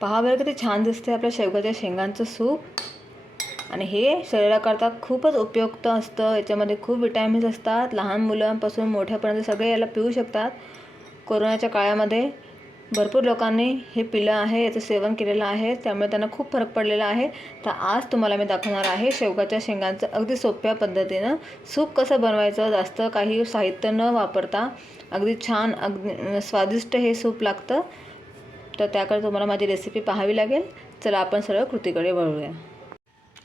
पहा बरं किती छान दिसते आपल्या शेवगाच्या शेंगांचं सूप. आणि हे शरीराकरता खूपच उपयुक्त असतं. याच्यामध्ये खूप विटॅमिन्स असतात. लहान मुलांपासून मोठ्यापर्यंत सगळे याला पिऊ शकतात. कोरोनाच्या काळामध्ये भरपूर लोकांनी हे पिलं आहे याचं सेवन केलेलं आहे. त्यामुळे त्यांना खूप फरक पडलेला आहे. तर आज तुम्हाला मी दाखवणार आहे शेवगाच्या शेंगांचं अगदी सोप्या पद्धतीनं सूप कसं बनवायचं जास्त काही साहित्य न वापरता. अगदी छान अगदी स्वादिष्ट हे सूप लागतं. तर त्याकडे तुम्हाला माझी रेसिपी पाहावी लागेल. चला आपण सरळ कृतीकडे वळूया.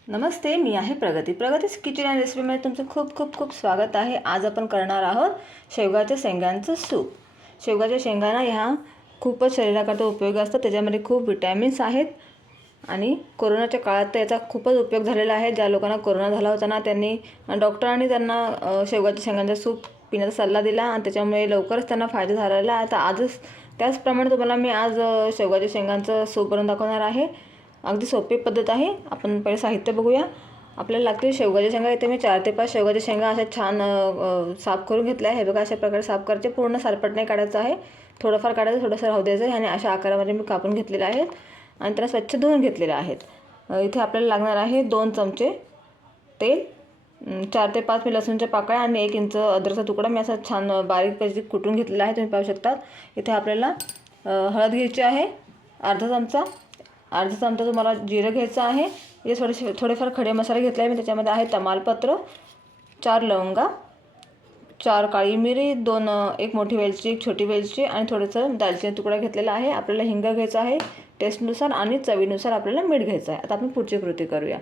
नमस्ते मी आहे प्रगती. प्रगतीस किचन अँड रेसिपीमध्ये तुमचं खूप खूप खूप स्वागत आहे. आज आपण करणार आहोत शेवगाच्या शेंगांचं सूप. शेवगाच्या शेंगांना ह्या खूपच शरीराकरता उपयोगी असतात. त्याच्यामध्ये खूप विटॅमिन्स आहेत. आणि कोरोनाच्या काळात तर याचा खूपच उपयोग झालेला आहे. ज्या लोकांना कोरोना झाला होता ना त्यांनी डॉक्टरांनी त्यांना शेवगाच्या शेंगांचा सूप पिण्याचा सल्ला दिला आणि त्याच्यामुळे लवकरच त्यांना फायदा झालेला आहे. आता आजच त्याचप्रमाणे तुम्हाला मी आज शेवगाच्या शेंगांचं सूप बनवून दाखवणार आहे. अगदी सोपी पद्धत आहे. आपण पहिले साहित्य बघूया. आपल्याला लागतील शेवगाच्या शेंगा. इथे मी चार ते पाच शेवगाच्या शेंगा अशा छान साफ करून घेतल्या आहे हे बघा अशा प्रकारे साफ करायचे. पूर्ण सालपट नाही काढायचं आहे. थोडंफार काढायचं थोडंसं राहू द्यायचं आहे आणि अशा आकारामध्ये मी कापून घेतलेल्या आहेत आणि त्याला स्वच्छ धुवून घेतलेले आहेत. इथे आपल्याला लागणार आहे दोन चमचे तेल. चार ते पाच मी लसूणच्या पाकळ्या आणि एक इंच अद्रकचा तुकडा. मी असा छान बारीक पैकी कुटून घेतलेला आहे तुम्ही पाहू शकता इथे आपल्याला हळद घ्यायची आहे अर्धा चमचा. अर्धा चमचा तुम्हाला जिरं घ्यायचं आहे. हे थोडेसे थोडेफार खडे मसाले घेतले आहे मी. त्याच्यामध्ये आहे तमालपत्र चार लवंगा चार काळी मिरी दोन एक मोठी वेलची एक छोटी वेलची आणि थोडंसं दालचिनी तुकडा घेतलेला आहे. आपल्याला हिंग घ्यायचा आहे टेस्टनुसार आणि चवीनुसार आपल्याला मीठ घ्यायचं आहे. आता आपण पुढची कृती करूया.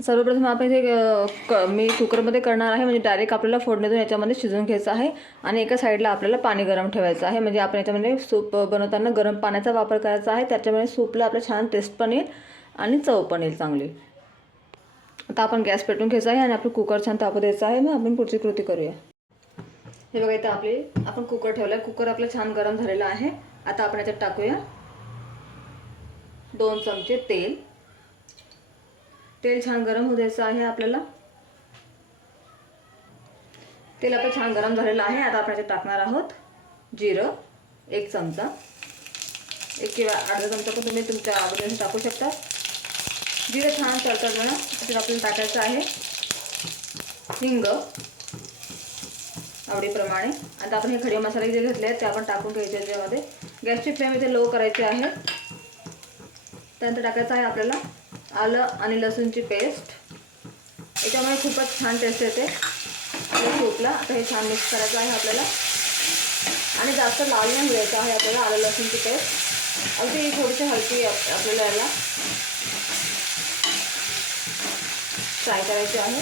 सर्वप्रथम आपण इथे क मी कुकरमध्ये करणार आहे. म्हणजे डायरेक्ट आपल्याला फोडणीतून याच्यामध्ये शिजवून घ्यायचं आहे. आणि एका साईडला आपल्याला पाणी गरम ठेवायचं आहे. म्हणजे आपण याच्यामध्ये सूप बनवताना गरम पाण्याचा वापर करायचा आहे. त्याच्यामुळे सूपला आपलं छान टेस्ट पण येईल आणि चव पण येईल चांगली. आता आपण गॅस पेटून घ्यायचा आहे आणि आपलं कुकर छान तापू द्यायचं आहे. मग आपण पुढची कृती करूया. हे बघा इथं आपली आपण कुकर ठेवलं. आहे कुकर आपलं छान गरम झालेलं आहे. आता आपण याच्यात टाकूया दोन चमचे तेल. तेल छान गरम होऊ द्यायचं आहे आपल्याला. तेल आपलं छान गरम झालेलं आहे. आता आपण याच्यात टाकणार आहोत जिरं एक चमचा. एक किंवा अर्धा चमचा पण तुम्ही तुमच्या आवडीने टाकू शकता. जिरं छान तडतडलं ना त्याच्यात आपल्याला टाकायचं आहे हिंग आवडीप्रमाणे. आता आपण हे खडे मसाले जे घेतले आहेत ते आपण टाकून घ्यायचे याच्यामध्ये. गॅसची फ्लेम इथे लो करायची आहे. त्यानंतर टाकायचं आहे आपल्याला आलं आणि लसूणची पेस्ट. याच्यामुळे खूपच छान टेस्ट येते. आपल्या सूपला आता हे छान मिक्स करायचं आहे आपल्याला. आणि जास्त लाल नाही मिळायचं आहे आपल्याला आलं लसूणची पेस्ट अगदी थोडीशी हलकी आपल्याला याला. फ्राय करायची आहे.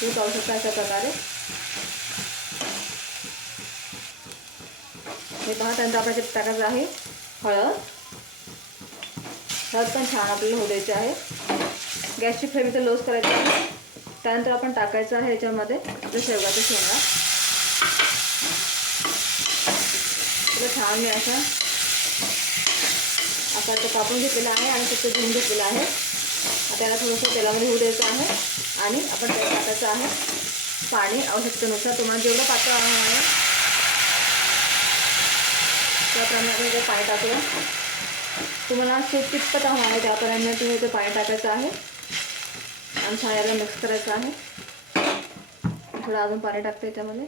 तुम्ही पाहू शकता अशा प्रकारे. हे पहा त्यांचा आपल्याला टाकायचं आहे हळद. हळद पण छान आपल्याला होऊ द्यायची आहे. गॅसची फ्लेम इथे लोज करायची आहे. त्यानंतर आपण टाकायचं आहे याच्यामध्ये आपल्या शेवगाचा शेंगा. त्याला छान मी असा. आता तो कापून घेतलेला आहे आणि त्याचं धुवून घेतलेलं आहे. त्याला थोडंसं तेलामध्ये होऊ द्यायचं आहे. आणि आपण त्यात टाकायचं आहे पाणी आवश्यकतेनुसार. तुम्हाला जेवढं पातळ आहे. त्याप्रमाणे पाणी टाकूया. तुम्हाला सूप कितपत हवं आहे त्यापर्यंत तुम्ही इथे पाणी टाकायचं आहे. आणि छान मिक्स करायचं आहे. थोडं अजून पाणी टाकते याच्यामध्ये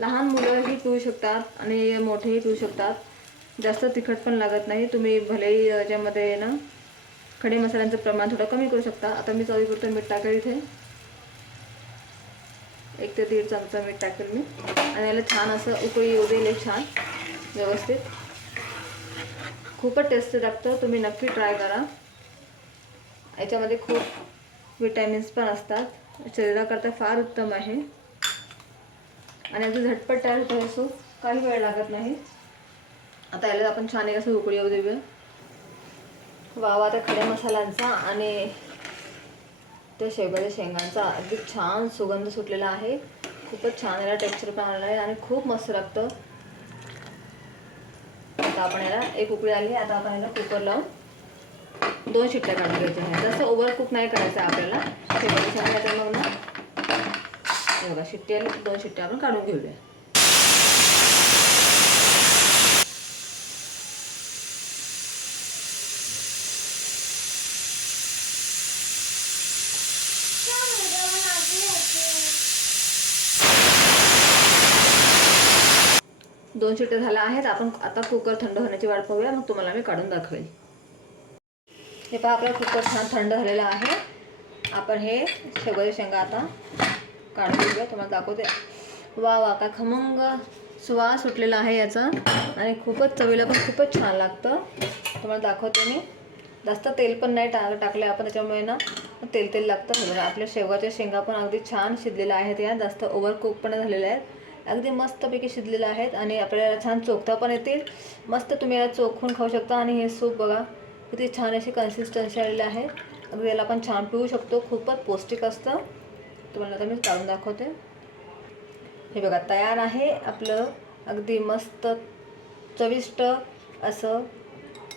लहान मुलंही पिऊ शकतात आणि मोठेही पिऊ शकतात. जास्त तिखट पण लागत नाही. तुम्ही भलेही याच्यामध्ये ना खडे मसाल्यांचं प्रमाण थोडं कमी करू शकता. आता मी चवीपुरतं मीठ टाकेल इथे. एक ते दीड चमचा मीठ टाकेल मी. आणि याला छान असं उकळी येऊ देईल छान. व्यवस्थित. खूपच टेस्टी लागतं. तुम्ही नक्की ट्राय करा. याच्यामध्ये खूप विटॅमिन्स पण असतात. शरीराकरता फार उत्तम आहे. आणि अगदी झटपट तयार होतं हे सूप. काही वेळ लागत नाही. आता याला आपण छान एक असं उकळी येऊ देऊया. वावा आता खड्या मसाल्यांचा आणि त्या शेवग्याच्या शेंगांचा अगदी छान सुगंध सुटलेला आहे. खूपच छान याला टेक्स्चर पण आलेला आहे आणि खूप मस्त लागतं. आता आपण याला एक उकळी आली आता आपण याला कुकर लावून दोन शिट्ट्या काढून घ्यायच्या आहेत जसं ओव्हर कुक नाही करायचं आपल्याला शेवटी मग ना एवढा शिट्टी आली दोन शिट्ट्या आपण काढून घेऊया Yeah. दोन शिट्या झाल्या आहेत. आपण आता कुकर थंड होण्याची वाट पाहूया. मग तुम्हाला मी काढून दाखवेल. हे पहा आपला कुकर छान थंड झालेला आहे. आपण हे शेवगाच्या शेंगा आता काढून घेऊया. तुम्हाला दाखवते. वा वा का खमंग स्वास सुटलेला आहे याचा. आणि खूपच चवीला पण खूपच छान लागतं. तुम्हाला दाखवते मी. जास्त तेल पण नाही टा टाकलं आपण त्याच्यामुळे ना तेल तेल लागतं. आपल्या शेवगाच्या शेंगा पण अगदी छान शिजलेल्या आहेत या. जास्त ओव्हर कुक पण झालेल्या आहेत. अगदी मस्तपैकी शिजलेलं आहेत आणि आपल्याला छान चोखता पण येतील. मस्त तुम्ही याला चोखून खाऊ शकता आणि हे सूप बघा किती छान अशी कन्सिस्टन्सी आलेली आहे. अगदी याला आपण छान पिऊ शकतो खूपच पौष्टिक असतं. तुम्हाला आता मी काढून दाखवते. हे बघा तयार आहे आपलं अगदी मस्त चविष्ट असं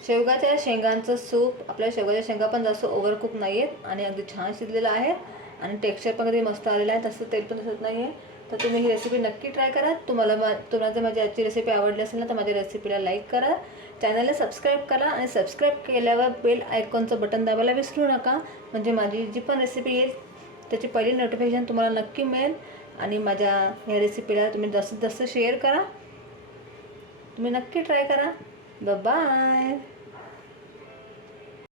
शेवगाच्या शेंगांचं सूप. आपल्या शेवगाच्या शेंगा पण जास्त ओव्हरकूक नाही आहेत आणि अगदी छान शिजलेलं आहे. आणि टेक्स्चर पण कधी मस्त आलेलं आहे तसं तेल पण दिसत नाही आहे तर तुम्ही ही रेसिपी नक्की ट्राय करा. तुम्हाला मा तुम्हाला जर माझी आजची रेसिपी आवडली असेल ना तर माझ्या रेसिपीला लाईक करा. चॅनलला सबस्क्राईब करा आणि सबस्क्राईब केल्यावर बेल आयकॉनचं बटन दाबायला विसरू नका. म्हणजे माझी जी पण रेसिपी येईल त्याची पहिली नोटिफिकेशन तुम्हाला नक्की मिळेल. आणि माझ्या ह्या रेसिपीला तुम्ही जास्तीत जास्त शेअर करा. तुम्ही नक्की ट्राय करा. बाय